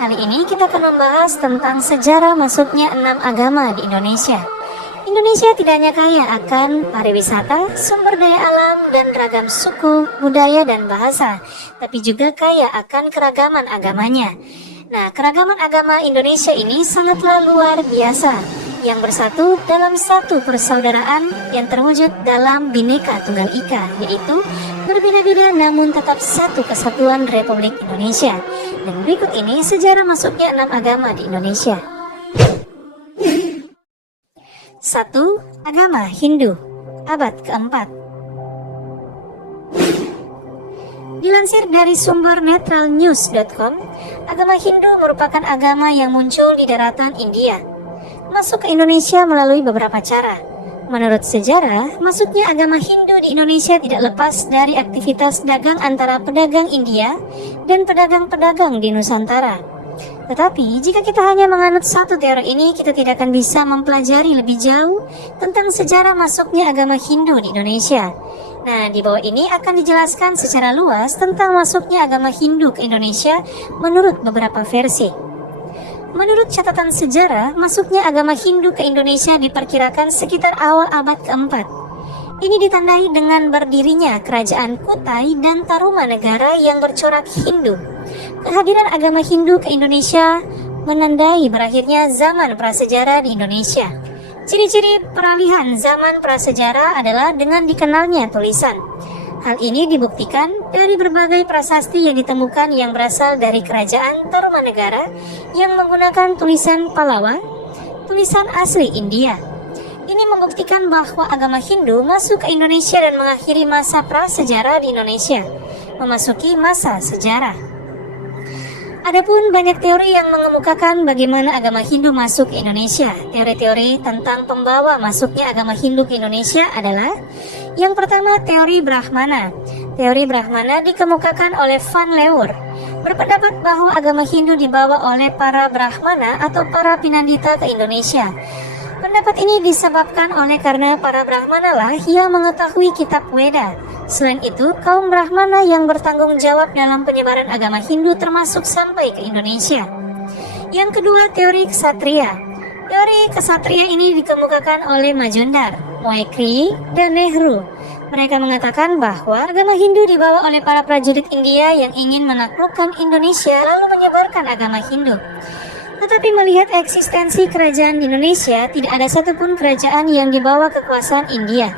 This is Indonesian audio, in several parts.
Kali ini kita akan membahas tentang sejarah masuknya 6 agama di Indonesia. Indonesia tidak hanya kaya akan pariwisata, sumber daya alam, dan ragam suku, budaya, dan bahasa, tapi juga kaya akan keragaman agamanya. Nah, keragaman agama Indonesia ini sangatlah luar biasa, yang bersatu dalam satu persaudaraan yang terwujud dalam Bhinneka Tunggal Ika, yaitu berbeda-beda namun tetap satu kesatuan Republik Indonesia. Dan berikut ini sejarah masuknya 6 agama di Indonesia. 1. Agama Hindu, abad keempat. Dilansir dari sumber netralnews.com, agama Hindu merupakan agama yang muncul di daratan India, masuk ke Indonesia melalui beberapa cara. Menurut sejarah, masuknya agama Hindu di Indonesia tidak lepas dari aktivitas dagang antara pedagang India dan pedagang-pedagang di Nusantara. Tetapi, jika kita hanya menganut satu teori ini, kita tidak akan bisa mempelajari lebih jauh tentang sejarah masuknya agama Hindu di Indonesia. Nah, di bawah ini akan dijelaskan secara luas tentang masuknya agama Hindu ke Indonesia menurut beberapa versi. Menurut catatan sejarah, masuknya agama Hindu ke Indonesia diperkirakan sekitar awal abad keempat. Ini ditandai dengan berdirinya kerajaan Kutai dan Tarumanegara yang bercorak Hindu. Kehadiran agama Hindu ke Indonesia menandai berakhirnya zaman prasejarah di Indonesia. Ciri-ciri peralihan zaman prasejarah adalah dengan dikenalnya tulisan. Hal ini dibuktikan dari berbagai prasasti yang ditemukan yang berasal dari kerajaan Tarumanegara yang menggunakan tulisan Pallawa, tulisan asli India. Ini membuktikan bahwa agama Hindu masuk ke Indonesia dan mengakhiri masa prasejarah di Indonesia, memasuki masa sejarah. Adapun banyak teori yang mengemukakan bagaimana agama Hindu masuk ke Indonesia. Teori-teori tentang pembawa masuknya agama Hindu ke Indonesia adalah: yang pertama, teori Brahmana. Teori Brahmana dikemukakan oleh Van Leeuwen, berpendapat bahwa agama Hindu dibawa oleh para Brahmana atau para Pinandita ke Indonesia. Pendapat ini disebabkan karena para Brahmana lah yang mengetahui kitab Weda. Selain itu, kaum Brahmana yang bertanggung jawab dalam penyebaran agama Hindu termasuk sampai ke Indonesia. Yang kedua, teori Ksatria. Teori Ksatria ini dikemukakan oleh Majumdar, Maikri, dan Nehru. Mereka mengatakan bahwa agama Hindu dibawa oleh para prajurit India yang ingin menaklukkan Indonesia lalu menyebarkan agama Hindu. Tetapi melihat eksistensi kerajaan di Indonesia, tidak ada satupun kerajaan yang dibawa kekuasaan India.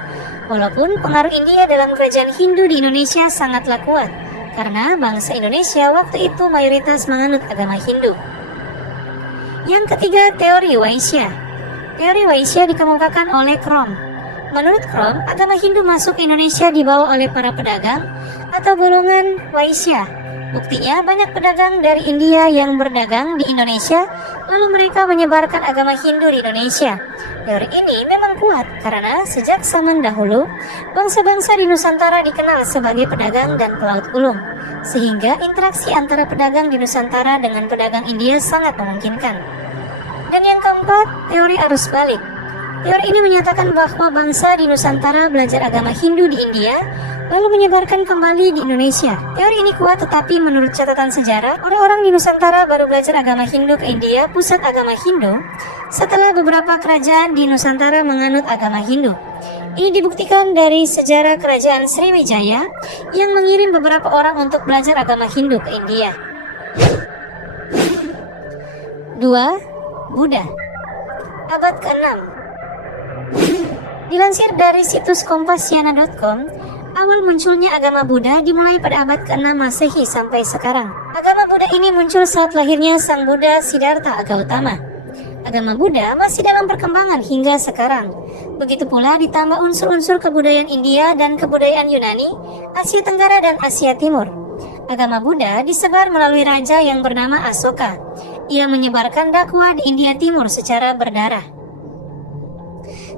Walaupun pengaruh India dalam kerajaan Hindu di Indonesia sangatlah kuat, karena bangsa Indonesia waktu itu mayoritas menganut agama Hindu. Yang ketiga, teori Waisya. Teori Waisya dikemukakan oleh Krom. Menurut Krom, agama Hindu masuk ke Indonesia dibawa oleh para pedagang atau golongan Waisya. Buktinya banyak pedagang dari India yang berdagang di Indonesia, lalu mereka menyebarkan agama Hindu di Indonesia. Teori ini memang kuat karena sejak zaman dahulu, bangsa-bangsa di Nusantara dikenal sebagai pedagang dan pelaut ulung, sehingga interaksi antara pedagang di Nusantara dengan pedagang India sangat memungkinkan. Dan yang keempat, teori arus balik. Teori ini menyatakan bahwa bangsa di Nusantara belajar agama Hindu di India, lalu menyebarkan kembali di Indonesia. Teori ini kuat, tetapi menurut catatan sejarah, orang-orang di Nusantara baru belajar agama Hindu ke India, pusat agama Hindu, setelah beberapa kerajaan di Nusantara menganut agama Hindu. Ini dibuktikan dari sejarah kerajaan Sriwijaya yang mengirim beberapa orang untuk belajar agama Hindu ke India. 2. Buddha, abad ke-6. Dilansir dari situs Kompasiana.com, awal munculnya agama Buddha dimulai pada abad ke-6 Masehi sampai sekarang. Agama Buddha ini muncul saat lahirnya Sang Buddha Siddhartha Gautama. Agama Buddha masih dalam perkembangan hingga sekarang. Begitu pula ditambah unsur-unsur kebudayaan India dan kebudayaan Yunani, Asia Tenggara dan Asia Timur. Agama Buddha disebar melalui raja yang bernama Asoka. Ia menyebarkan dakwah di India Timur secara berdarah.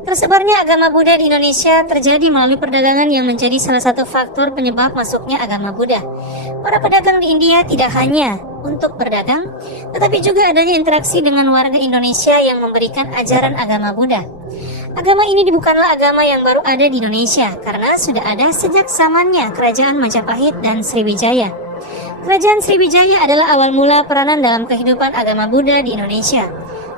Tersebarnya agama Buddha di Indonesia terjadi melalui perdagangan yang menjadi salah satu faktor penyebab masuknya agama Buddha. Para pedagang di India tidak hanya untuk berdagang, tetapi juga adanya interaksi dengan warga Indonesia yang memberikan ajaran agama Buddha. Agama ini bukanlah agama yang baru ada di Indonesia, karena sudah ada sejak zamannya Kerajaan Majapahit dan Sriwijaya. Kerajaan Sriwijaya adalah awal mula peranan dalam kehidupan agama Buddha di Indonesia.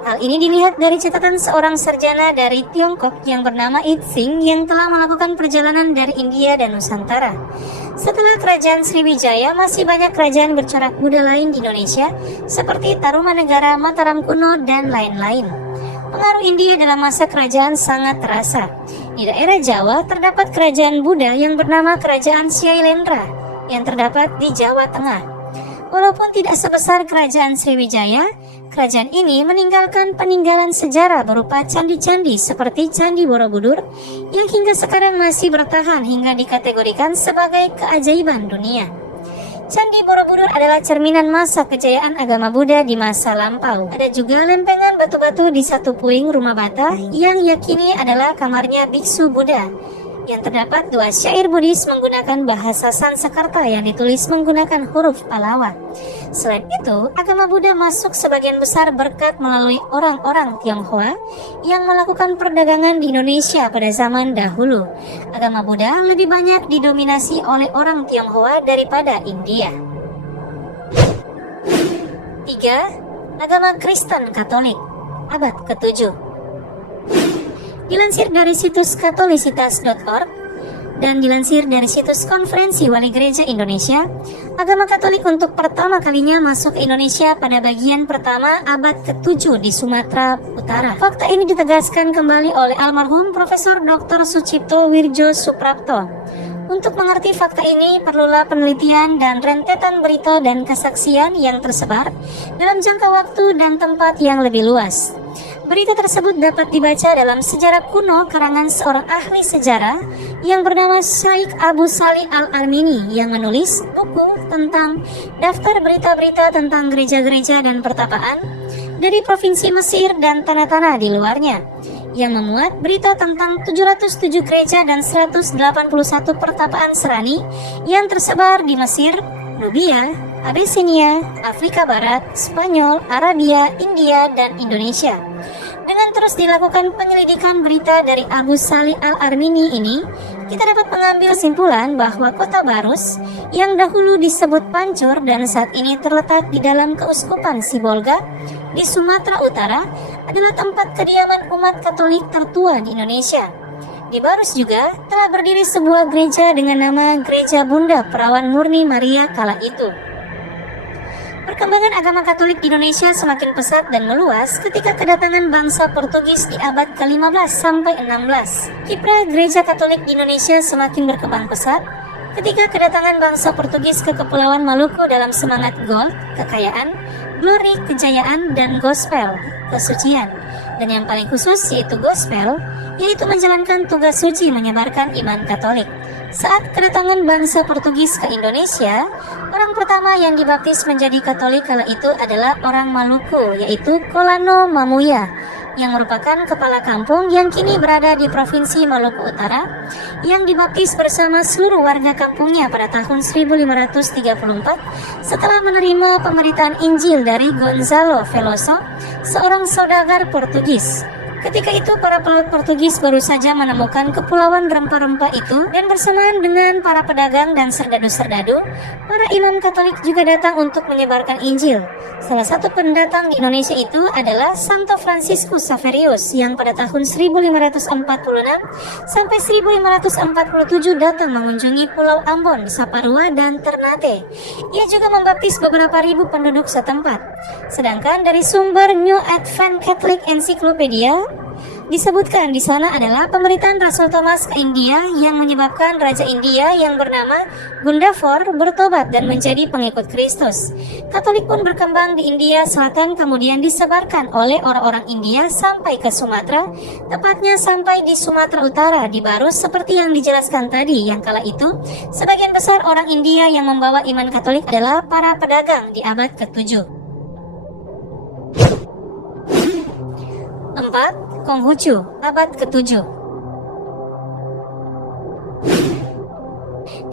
Hal ini dilihat dari catatan seorang sarjana dari Tiongkok yang bernama It Sing yang telah melakukan perjalanan dari India dan Nusantara. Setelah kerajaan Sriwijaya, masih banyak kerajaan bercorak Buddha lain di Indonesia seperti Tarumanegara, Mataram kuno, dan lain-lain. Pengaruh India dalam masa kerajaan sangat terasa. Di daerah Jawa terdapat kerajaan Buddha yang bernama Kerajaan Syailendra yang terdapat di Jawa Tengah. Walaupun tidak sebesar kerajaan Sriwijaya, kerajaan ini meninggalkan peninggalan sejarah berupa candi-candi seperti Candi Borobudur yang hingga sekarang masih bertahan hingga dikategorikan sebagai keajaiban dunia. Candi Borobudur adalah cerminan masa kejayaan agama Buddha di masa lampau. Ada juga lempengan batu-batu di satu puing rumah bata yang yakini adalah kamarnya biksu Buddha, yang terdapat dua syair Buddhis menggunakan bahasa Sanskerta yang ditulis menggunakan huruf Pallava. Selain itu, agama Buddha masuk sebagian besar berkat melalui orang-orang Tionghoa yang melakukan perdagangan di Indonesia pada zaman dahulu. Agama Buddha lebih banyak didominasi oleh orang Tionghoa daripada India. 3. Agama Kristen Katolik, abad ke-7. Dilansir dari situs katolisitas.org dan dilansir dari situs Konferensi Wali Gereja Indonesia, agama Katolik untuk pertama kalinya masuk ke Indonesia pada bagian pertama abad ke-7 di Sumatera Utara. Fakta ini ditegaskan kembali oleh almarhum Profesor Dr. Sucipto Wirjo Suprapto. Untuk mengerti fakta ini, perlulah penelitian dan rentetan berita dan kesaksian yang tersebar dalam jangka waktu dan tempat yang lebih luas. Berita tersebut dapat dibaca dalam sejarah kuno karangan seorang ahli sejarah yang bernama Syekh Abu Salih Al-Armini yang menulis buku tentang daftar berita-berita tentang gereja-gereja dan pertapaan dari Provinsi Mesir dan tanah-tanah di luarnya, yang memuat berita tentang 707 gereja dan 181 pertapaan serani yang tersebar di Mesir, Nubia, Abyssinia, Afrika Barat, Spanyol, Arabia, India, dan Indonesia. Dengan terus dilakukan penyelidikan berita dari Abu Salih Al-Armini ini, kita dapat mengambil kesimpulan bahwa kota Barus yang dahulu disebut Pancur dan saat ini terletak di dalam Keuskupan Sibolga di Sumatera Utara adalah tempat kediaman umat Katolik tertua di Indonesia. Di Barus juga telah berdiri sebuah gereja dengan nama Gereja Bunda Perawan Murni Maria kala itu. Perkembangan agama Katolik di Indonesia semakin pesat dan meluas ketika kedatangan bangsa Portugis di abad ke-15 sampai 16. Kiprah Gereja Katolik di Indonesia semakin berkembang pesat ketika kedatangan bangsa Portugis ke Kepulauan Maluku dalam semangat gold, kekayaan, glory, kejayaan, dan gospel, kesucian. Dan yang paling khusus yaitu gospel, yaitu menjalankan tugas suci menyebarkan iman Katolik. Saat kedatangan bangsa Portugis ke Indonesia, orang pertama yang dibaptis menjadi Katolik kala itu adalah orang Maluku, yaitu Kolano Mamuya, yang merupakan kepala kampung yang kini berada di Provinsi Maluku Utara, yang dibaptis bersama seluruh warga kampungnya pada tahun 1534 setelah menerima pemberitaan Injil dari Gonzalo Veloso, seorang saudagar Portugis. Ketika itu para pelaut Portugis baru saja menemukan kepulauan rempah-rempah itu, dan bersamaan dengan para pedagang dan serdadu-serdadu, para imam Katolik juga datang untuk menyebarkan Injil. Salah satu pendatang di Indonesia itu adalah Santo Franciscus Xaverius yang pada tahun 1546 sampai 1547 datang mengunjungi Pulau Ambon, Saparua, dan Ternate. Ia juga membaptis beberapa ribu penduduk setempat. Sedangkan dari sumber New Advent Catholic Encyclopedia disebutkan di sana adalah pemberitaan Rasul Thomas ke India yang menyebabkan Raja India yang bernama Gundafor bertobat dan menjadi pengikut Kristus. Katolik pun berkembang di India Selatan, kemudian disebarkan oleh orang-orang India sampai ke Sumatera, tepatnya sampai di Sumatera Utara di Barus seperti yang dijelaskan tadi, yang kala itu sebagian besar orang India yang membawa iman Katolik adalah para pedagang di abad ke-7. 4. Konghucu, abad ke-7.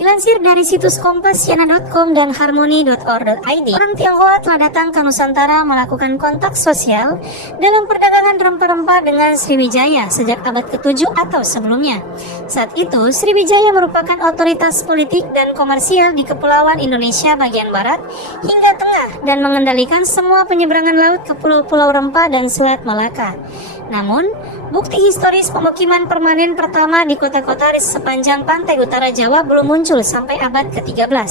Dilansir dari situs Kompasiana.com dan Harmoni.or.id, orang Tionghoa telah datang ke Nusantara melakukan kontak sosial dalam perdagangan rempah-rempah dengan Sriwijaya sejak abad ke-7 atau sebelumnya. Saat itu, Sriwijaya merupakan otoritas politik dan komersial di Kepulauan Indonesia bagian barat hingga tengah dan mengendalikan semua penyeberangan laut ke pulau-pulau Rempah dan Selat Malaka. Namun, bukti historis pemukiman permanen pertama di kota-kota di sepanjang pantai utara Jawa belum muncul sampai abad ke-13.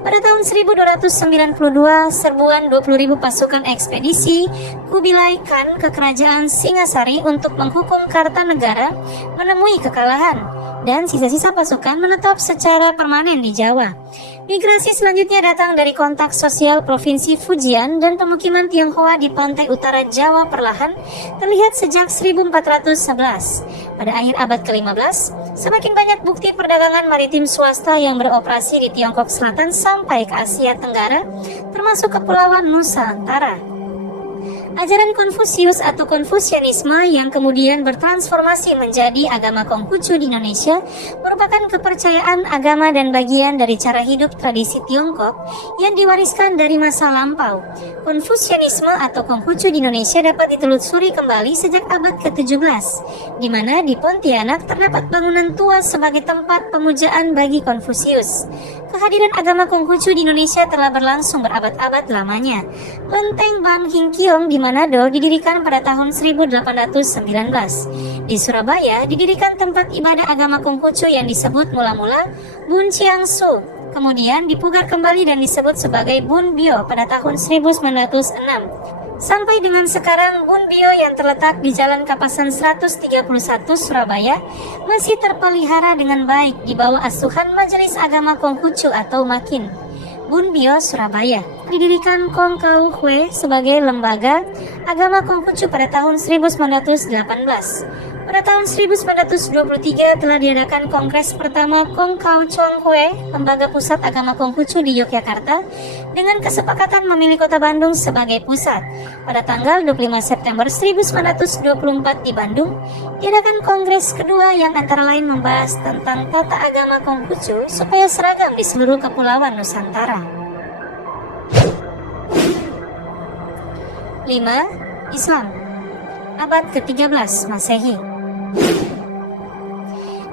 Pada tahun 1292, serbuan 20.000 pasukan ekspedisi Kubilai Khan ke kerajaan Singasari untuk menghukum Kartanegara menemui kekalahan, dan sisa-sisa pasukan menetap secara permanen di Jawa. Migrasi selanjutnya datang dari kontak sosial Provinsi Fujian dan pemukiman Tionghoa di pantai utara Jawa perlahan terlihat sejak 1411. Pada akhir abad ke-15, semakin banyak bukti perdagangan maritim swasta yang beroperasi di Tiongkok Selatan sampai ke Asia Tenggara, termasuk Kepulauan Nusantara. Ajaran Konfusius atau Konfusianisme yang kemudian bertransformasi menjadi agama Konghucu di Indonesia merupakan kepercayaan agama dan bagian dari cara hidup tradisi Tiongkok yang diwariskan dari masa lampau. Konfusianisme atau Konghucu di Indonesia dapat ditelusuri kembali sejak abad ke-17, di mana di Pontianak terdapat bangunan tua sebagai tempat pemujaan bagi Konfusius. Kehadiran agama Konghucu di Indonesia telah berlangsung berabad-abad lamanya. Lenteng Ban Hing Kiong di Manado didirikan pada tahun 1819. Di Surabaya didirikan tempat ibadah agama Konghucu yang disebut mula-mula Bun Chiang Su. Kemudian dipugar kembali dan disebut sebagai Bun Bio pada tahun 1906. Sampai dengan sekarang, Bun Bio yang terletak di Jalan Kapasan 131 Surabaya masih terpelihara dengan baik di bawah asuhan Majelis Agama Konghucu atau Makin. Bun Bio, Surabaya, didirikan Kong Kau Hue sebagai lembaga agama Konghucu pada tahun 1918. Pada tahun 1923 telah diadakan kongres pertama Kong Kau Chuang Hue, lembaga pusat agama Konghucu di Yogyakarta, dengan kesepakatan memilih kota Bandung sebagai pusat. Pada tanggal 25 September 1924 di Bandung, diadakan kongres kedua yang antara lain membahas tentang tata agama Konghucu supaya seragam di seluruh kepulauan Nusantara. 5. Islam, abad ke-13 Masehi.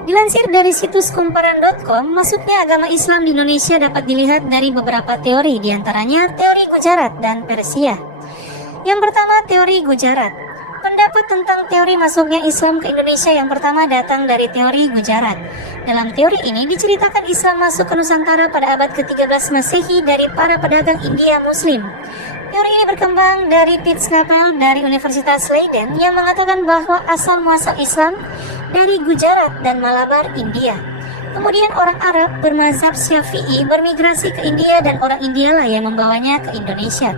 Dilansir dari situs kumparan.com, masuknya agama Islam di Indonesia dapat dilihat dari beberapa teori, diantaranya teori Gujarat dan Persia. Yang pertama, teori Gujarat. Pendapat tentang teori masuknya Islam ke Indonesia yang pertama datang dari teori Gujarat. Dalam teori ini diceritakan Islam masuk ke Nusantara pada abad ke-13 Masehi dari para pedagang India Muslim. Teori ini berkembang dari Piet Snapel dari Universitas Leiden yang mengatakan bahwa asal muasal Islam dari Gujarat dan Malabar, India. Kemudian orang Arab bermazhab Syafi'i bermigrasi ke India dan orang India lah yang membawanya ke Indonesia.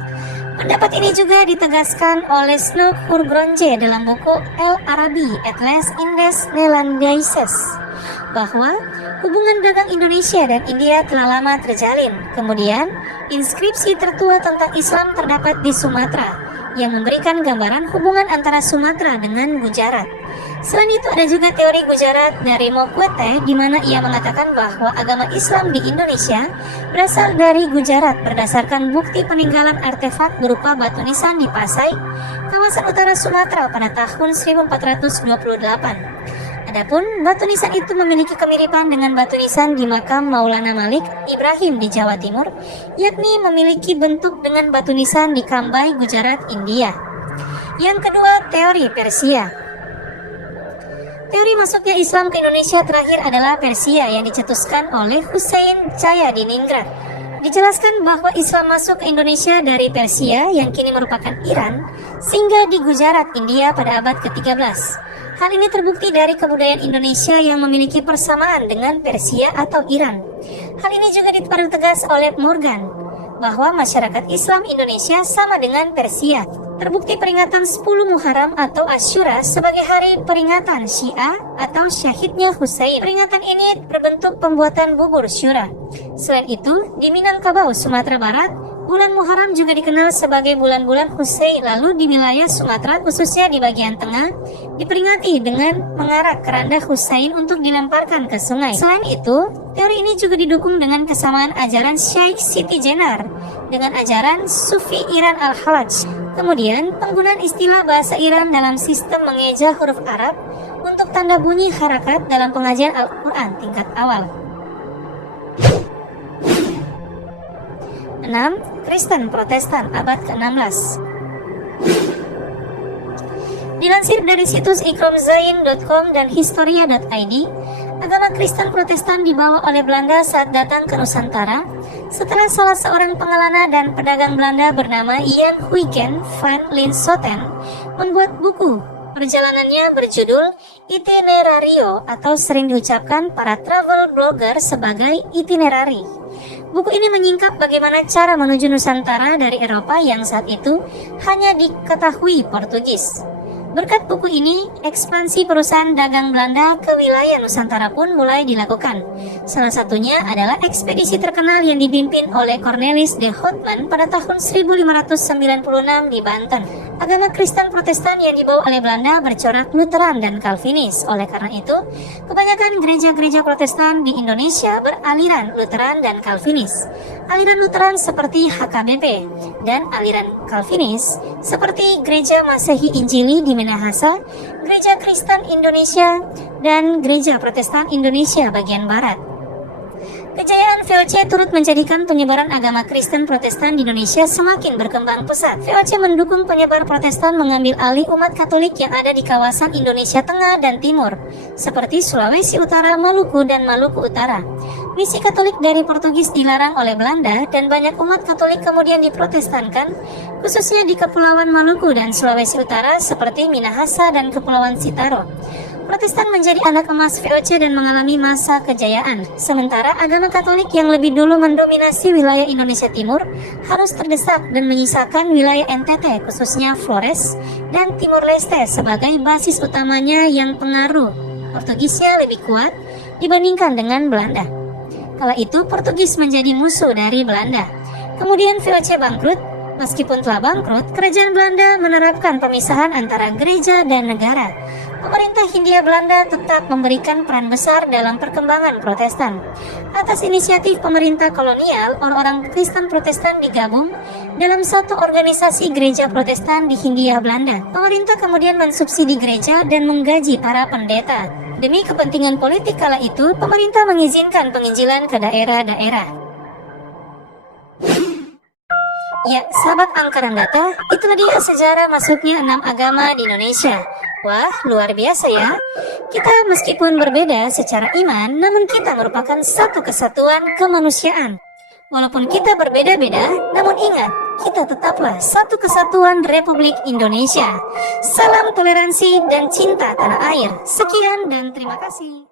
Pendapat ini juga ditegaskan oleh Snoek Oorgroenje dalam buku El Arabi Atlas Indes Neerlandaises bahwa hubungan dagang Indonesia dan India telah lama terjalin. Kemudian, inskripsi tertua tentang Islam terdapat di Sumatera yang memberikan gambaran hubungan antara Sumatera dengan Gujarat. Selain itu ada juga teori Gujarat dari Mokwete di mana ia mengatakan bahwa agama Islam di Indonesia berasal dari Gujarat berdasarkan bukti peninggalan artefak berupa batu nisan di Pasai, kawasan utara Sumatera pada tahun 1428. Adapun batu nisan itu memiliki kemiripan dengan batu nisan di makam Maulana Malik Ibrahim di Jawa Timur, yakni memiliki bentuk dengan batu nisan di Kambai, Gujarat, India. Yang kedua, teori Persia. Teori masuknya Islam ke Indonesia terakhir adalah Persia yang dicetuskan oleh Hussein Jayadiningrat. Dijelaskan bahwa Islam masuk ke Indonesia dari Persia yang kini merupakan Iran, singgah di Gujarat, India pada abad ke-13. Hal ini terbukti dari kebudayaan Indonesia yang memiliki persamaan dengan Persia atau Iran. Hal ini juga dipertegas oleh Morgan, bahwa masyarakat Islam Indonesia sama dengan Persia. Terbukti peringatan 10 Muharram atau Asyura sebagai hari peringatan Syiah atau syahidnya Hussein. Peringatan ini berbentuk pembuatan bubur syura. Selain itu, di Minangkabau, Sumatera Barat, Bulan Muharram juga dikenal sebagai bulan-bulan Hussein, lalu di wilayah Sumatera khususnya di bagian tengah diperingati dengan mengarak keranda Hussein untuk dilemparkan ke sungai. Selain itu, teori ini juga didukung dengan kesamaan ajaran Syekh Siti Jenar dengan ajaran Sufi Iran Al-Halaj. Kemudian, penggunaan istilah bahasa Iran dalam sistem mengeja huruf Arab untuk tanda bunyi harakat dalam pengajian Al-Quran tingkat awal. 6. Kristen Protestan abad ke-16. Dilansir dari situs ikromzain.com dan historia.id, agama Kristen Protestan dibawa oleh Belanda saat datang ke Nusantara setelah salah seorang pengelana dan pedagang Belanda bernama Jan Huygens van Linschoten membuat buku. Perjalanannya berjudul Itinerario atau sering diucapkan para travel blogger sebagai itinerary. Buku ini menyingkap bagaimana cara menuju Nusantara dari Eropa yang saat itu hanya diketahui Portugis. Berkat buku ini, ekspansi perusahaan dagang Belanda ke wilayah Nusantara pun mulai dilakukan. Salah satunya adalah ekspedisi terkenal yang dipimpin oleh Cornelis de Houtman pada tahun 1596 di Banten. Agama Kristen Protestan yang dibawa oleh Belanda bercorak Lutheran dan Calvinis. Oleh karena itu, kebanyakan gereja-gereja Protestan di Indonesia beraliran Lutheran dan Calvinis. Aliran Lutheran seperti HKBP dan aliran Calvinis seperti Gereja Masehi Injili di Minahasa, Gereja Kristen Indonesia, dan Gereja Protestan Indonesia bagian Barat. Kejayaan VOC turut menjadikan penyebaran agama Kristen Protestan di Indonesia semakin berkembang pesat. VOC mendukung penyebar Protestan mengambil alih umat Katolik yang ada di kawasan Indonesia Tengah dan Timur, seperti Sulawesi Utara, Maluku, dan Maluku Utara. Misi Katolik dari Portugis dilarang oleh Belanda dan banyak umat Katolik kemudian diprotestankan, khususnya di Kepulauan Maluku dan Sulawesi Utara seperti Minahasa dan Kepulauan Sitaro. Protestan menjadi anak emas VOC dan mengalami masa kejayaan. Sementara agama Katolik yang lebih dulu mendominasi wilayah Indonesia Timur harus terdesak dan menyisakan wilayah NTT khususnya Flores dan Timur Leste sebagai basis utamanya yang pengaruh Portugisnya lebih kuat dibandingkan dengan Belanda. Kala itu Portugis menjadi musuh dari Belanda. Kemudian VOC bangkrut. Meskipun telah bangkrut, kerajaan Belanda menerapkan pemisahan antara gereja dan negara. Pemerintah Hindia Belanda tetap memberikan peran besar dalam perkembangan Protestan. Atas inisiatif pemerintah kolonial, orang-orang Kristen Protestan digabung dalam satu organisasi gereja Protestan di Hindia Belanda. Pemerintah kemudian mensubsidi gereja dan menggaji para pendeta. Demi kepentingan politik kala itu, pemerintah mengizinkan penginjilan ke daerah-daerah. Ya, sahabat angkaran data, itulah dia sejarah masuknya 6 agama di Indonesia. Wah, luar biasa ya. Kita meskipun berbeda secara iman, namun kita merupakan satu kesatuan kemanusiaan. Walaupun kita berbeda-beda, namun ingat, kita tetaplah satu kesatuan Republik Indonesia. Salam toleransi dan cinta tanah air. Sekian dan terima kasih.